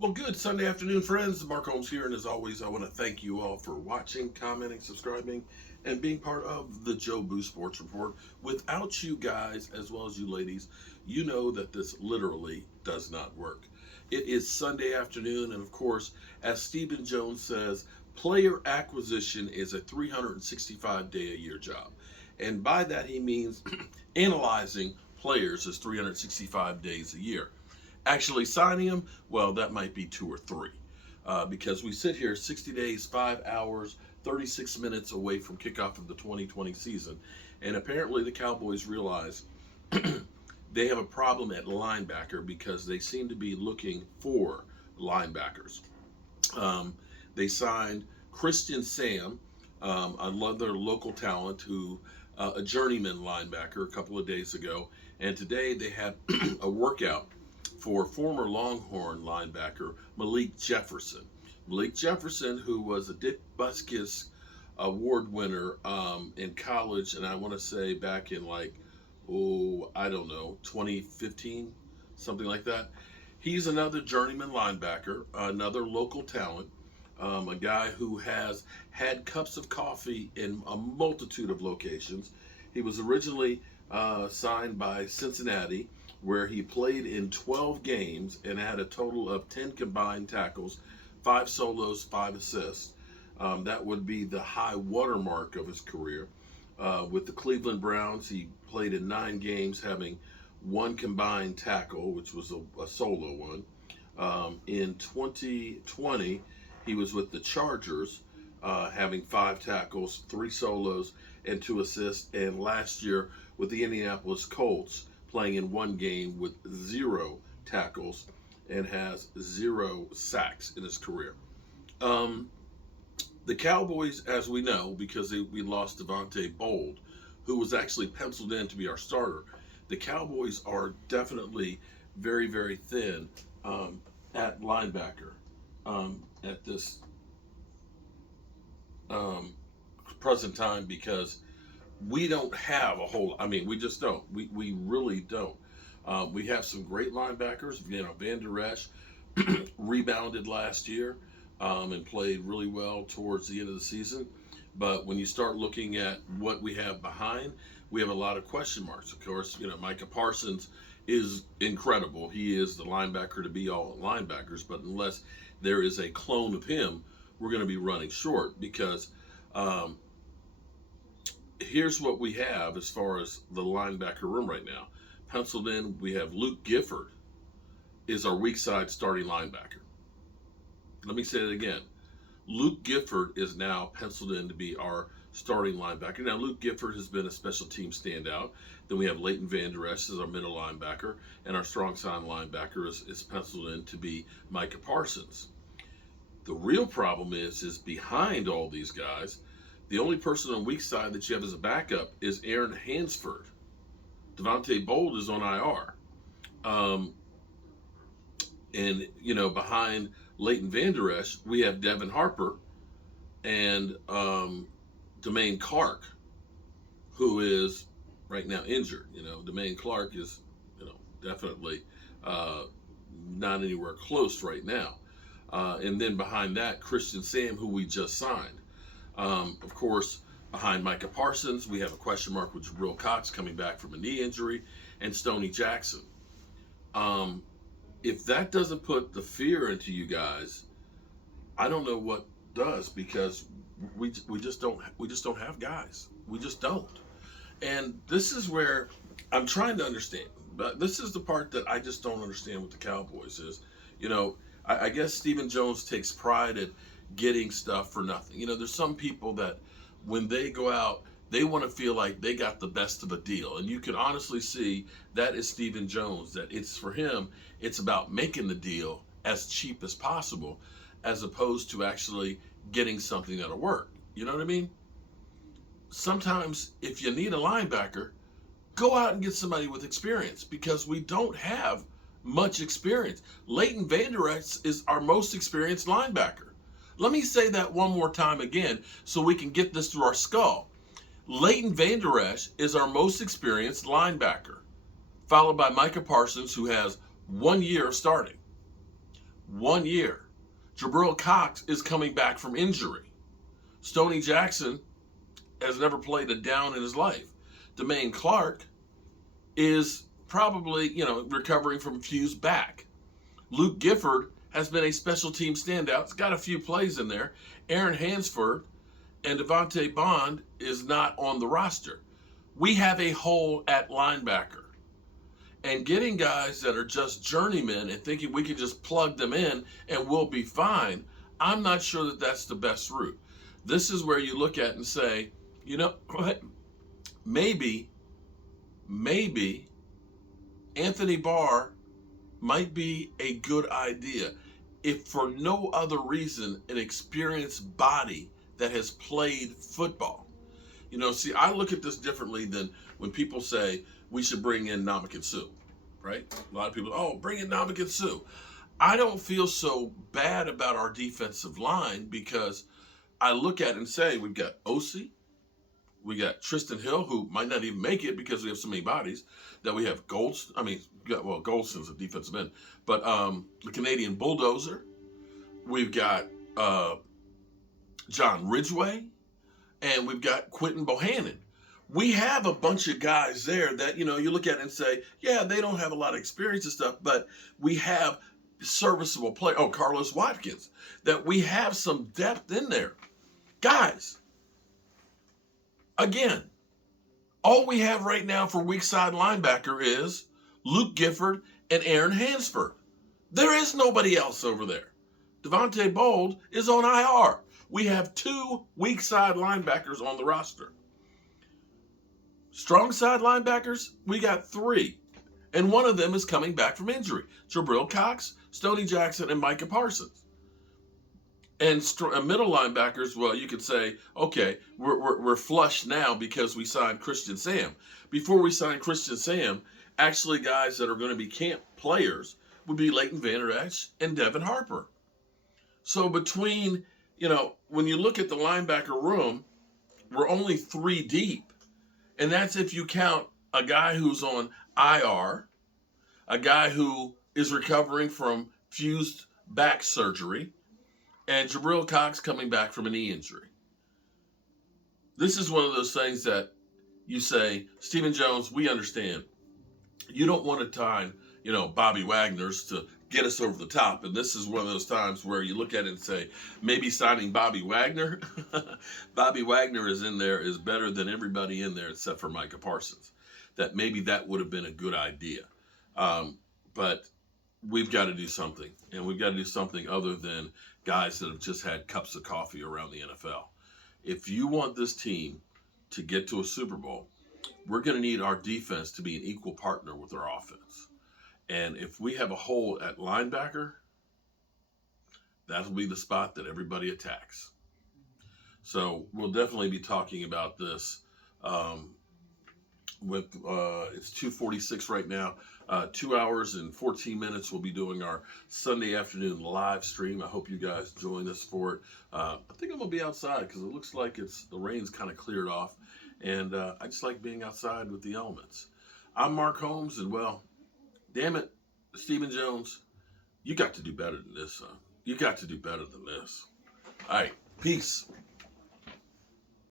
Well, good Sunday afternoon, friends. Mark Holmes here, and as always, I want to thank you all for watching, commenting, subscribing, and being part of the Joe Boo Sports Report. Without you guys, as well as you ladies, you know that this literally does not work. It is Sunday afternoon, and of course, as Stephen Jones says, player acquisition is a 365-day-a-year job. And by that, he means analyzing players is 365 days a year. Actually signing them, well, that might be two or three. Because we sit here 60 days, 5 hours, 36 minutes away from kickoff of the 2020 season. And apparently the Cowboys realize they have a problem at linebacker because they seem to be looking for linebackers. Um, they signed Christian Sam, another local talent who a journeyman linebacker a couple of days ago, and today they had a workout for former Longhorn linebacker Malik Jefferson. Malik Jefferson, who was a Dick Butkus Award winner in college, and I want to say back in I don't know, 2015, something like that. He's another journeyman linebacker, another local talent, a guy who has had cups of coffee in a multitude of locations. He was originally signed by Cincinnati, where he played in 12 games and had a total of 10 combined tackles, 5 solos, 5 assists. That would be the high watermark of his career. With the Cleveland Browns, he played in 9 games, having one combined tackle, which was a solo one. In 2020, he was with the Chargers, having 5 tackles, 3 solos, and 2 assists. And last year with the Indianapolis Colts, playing in one game with 0 tackles and has 0 sacks in his career. Um, the Cowboys, as we know, because we lost Devontae Bold, who was actually penciled in to be our starter, the Cowboys are definitely very, very thin at linebacker at this um, present time because we don't have a whole. I mean, we just don't. We really don't. We have some great linebackers. Van Der Esch rebounded last year and played really well towards the end of the season. But when you start looking at what we have behind, we have a lot of question marks. Of course, Micah Parsons is incredible. He is the linebacker to be all linebackers. But unless there is a clone of him, we're going to be running short because um, here's what we have as far as the linebacker room right now. Penciled in, we have Luke Gifford is our weak side starting linebacker. Let me say it again. Luke Gifford is now penciled in to be our starting linebacker. Now, Luke Gifford has been a special team standout. Then we have Leighton Van Der Esch as our middle linebacker, and our strong side linebacker is penciled in to be Micah Parsons. The real problem is behind all these guys, the only person on weak side that you have as a backup is Aaron Hansford. Devontae Bold is on IR. Um, behind Leighton Van Der Esch, we have Devin Harper and Demaine Clark, who is right now injured. Demaine Clark is, definitely uh, not anywhere close right now. And then behind that, Christian Sam, who we just signed. Of course, behind Micah Parsons, we have a question mark with Jabril Cox coming back from a knee injury, and Stoney Jackson. Um, if that doesn't put the fear into you guys, I don't know what does because we just don't have guys. We just don't. And this is where I'm trying to understand. But this is the part that I just don't understand with the Cowboys is, you know, I guess Stephen Jones takes pride at getting stuff for nothing. There's some people that when they go out, they want to feel like they got the best of a deal. And you can honestly see that is Stephen Jones, that it's for him, it's about making the deal as cheap as possible, as opposed to actually getting something that'll work. You know what I mean? Sometimes if you need a linebacker, go out and get somebody with experience because we don't have much experience. Leighton Vander Esch is our most experienced linebacker. Let me say that one more time again so we can get this through our skull. Leighton Vander Esch is our most experienced linebacker, followed by Micah Parsons, who has 1 year starting. 1 year. Jabril Cox is coming back from injury. Stoney Jackson has never played a down in his life. Demaine Clark is probably, recovering from fused back. Luke Gifford has been a special team standout. It's got a few plays in there. Aaron Hansford and Devontae Bond is not on the roster. We have a hole at linebacker. And getting guys that are just journeymen and thinking we can just plug them in and we'll be fine, I'm not sure that that's the best route. This is where you look at and say, maybe Anthony Barr might be a good idea. If for no other reason, an experienced body that has played football. See, I look at this differently than when people say we should bring in Ndamukong Suh, right? A lot of people, bring in Ndamukong Suh. I don't feel so bad about our defensive line because I look at it and say we've got Osi, we got Tristan Hill, who might not even make it because we have so many bodies. That we have Goldston's a defensive end, but the Canadian Bulldozer. We've got John Ridgway, and we've got Quentin Bohannon. We have a bunch of guys there that, you look at it and say, yeah, they don't have a lot of experience and stuff, but we have serviceable play. Oh, Carlos Watkins, that we have some depth in there. Guys, again, all we have right now for weak side linebacker is Luke Gifford and Aaron Hansford. There is nobody else over there. Devontae Bold is on IR. We have 2 weak side linebackers on the roster. Strong side linebackers, we got 3. And one of them is coming back from injury. Jabril Cox, Stoney Jackson, and Micah Parsons. And middle linebackers, well, you could say, okay, we're flush now because we signed Christian Sam. Before we signed Christian Sam, actually guys that are going to be camp players would be Leighton Vander Esch and Devin Harper. So between, when you look at the linebacker room, we're only 3 deep. And that's if you count a guy who's on IR, a guy who is recovering from fused back surgery, and Jabril Cox coming back from a knee injury. This is one of those things that you say, Stephen Jones, we understand. You don't want to time, Bobby Wagner's to get us over the top. And this is one of those times where you look at it and say, maybe signing Bobby Wagner. Bobby Wagner is better than everybody in there except for Micah Parsons. That maybe that would have been a good idea. But we've got to do something. And we've got to do something other than guys that have just had cups of coffee around the NFL. If you want this team to get to a Super Bowl, we're going to need our defense to be an equal partner with our offense. And if we have a hole at linebacker, that'll be the spot that everybody attacks. So we'll definitely be talking about this. It's 2:46 right now. 2 hours and 14 minutes. We'll be doing our Sunday afternoon live stream. I hope you guys join us for it. I think I'm gonna be outside because it looks like the rain's kind of cleared off, and I just like being outside with the elements. I'm Mark Holmes, and damn it, Stephen Jones, you got to do better than this, son. You got to do better than this. All right, peace.